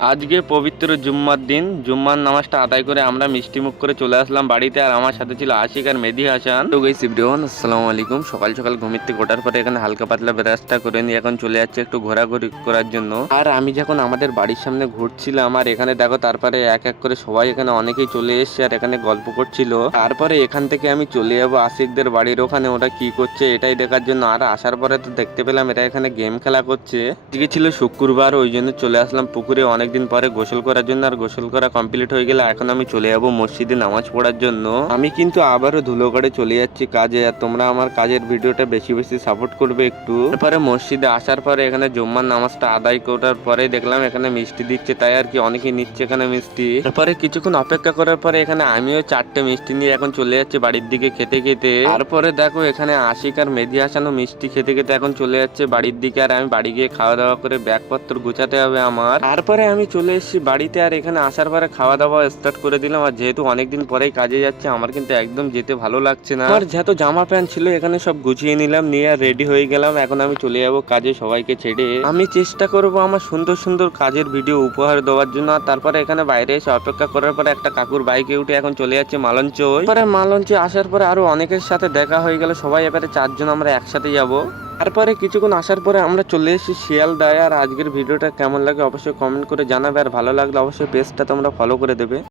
আজকে পবিত্র জুম্মার দিন, জুম্মার নামাজটা আদায় করে আমরা মিষ্টি মুখ করে চলে আসলাম বাড়িতে। আর আমার সাথে ছিল আশিক আর মেহেদী হাসান। তো গাইস এভরিওয়ান, আসসালামু আলাইকুম। সকাল সকাল ঘুমির থেকে ওঠার পরে এখানে হালকা পাতলা ব্রাশটা করে নিয়ে এখন চলে যাচ্ছে একটু ঘোরাঘুরি করার জন্য। আর আমি যখন আমাদের বাড়ির সামনে ঘুরছিলাম, আর এখানে দেখো তারপরে এক এক করে সবাই এখানে অনেকেই চলে এসছে আর এখানে গল্প করছিল। তারপরে এখান থেকে আমি চলে যাবো আশিকদের বাড়ির ওখানে, ওরা কি করছে এটাই দেখার জন্য। আর আসার পরে তো দেখতে পেলাম এরা এখানে গেম খেলা করছে। আজকে ছিল শুক্রবার, ওই জন্য চলে আসলাম পুকুরে অনেকদিন পরে গোসল করার জন্য। আর গোসল করা কমপ্লিট হয়ে গেলে এখন আমি চলে যাবো মসজিদে নামাজ পড়ার জন্য। আমি কিন্তু আবারও ধুলোগড়ে চলে যাচ্ছি কাজে, আর তোমরা আমার কাজের ভিডিওটা বেশি বেশি সাপোর্ট করবে একটু। তারপরে মসজিদে আসার পরে এখানে জুম্মার নামাজটা আদায় করার পরে দেখলাম এখানে মিষ্টি দিচ্ছে, তাই আর কি অনেকেই নিচ্ছে এখানে মিষ্টি। তারপরে কিছুক্ষণ অপেক্ষা করার পরে এখানে আমিও 4টে মিষ্টি নিয়ে এখন চলে যাচ্ছি বাড়ির দিকে খেতে খেতে। তারপরে দেখো এখানে আশিক আর মেহেদী হাসানও মিষ্টি খেতে খেতে এখন চলে যাচ্ছে বাড়ির দিকে। আর আমি বাড়ি গিয়ে খাওয়া দাওয়া করে ব্যাগপত্র গুছাতে হবে আমার। তারপরে আমি চলে এসেছি বাড়িতে, আর এখানে আসার পরে খাওয়া দাওয়া স্টার্ট করে দিলাম। আর যেহেতু অনেকদিন পরেই কাজে যাচ্ছে, আমার কিন্তু একদম যেতে ভালো লাগছে না। আর যেহেতু জামা প্যান্ট ছিল এখানে সব গুছিয়ে নিলাম, নিয়ে আর রেডি হয়ে গেলাম। এখন আমি চলে যাবো কাজে সবাইকে ছেড়ে। আমি চেষ্টা করবো আমার সুন্দর সুন্দর কাজের ভিডিও উপহার দেওয়ার জন্য। আর তারপরে এখানে বাইরে এসে অপেক্ষা করার পরে একটা কাকুর বাইকে উঠে এখন চলে যাচ্ছে মালঞ্চ। পরে মালঞ্চে আসার পরে আরো অনেকের সাথে দেখা হয়ে গেল, সবাই এবারে 4জন আমরা একসাথে যাবো। তারপরে কিছুক্ষণ আসার পরে আমরা চলে এসেছি শিয়ালদায়। আর আজকের ভিডিওটা কেমন লাগে অবশ্যই কমেন্ট করে জানাবে, আর ভালো লাগলে অবশ্যই পেজটা তোমরা ফলো করে দেবে।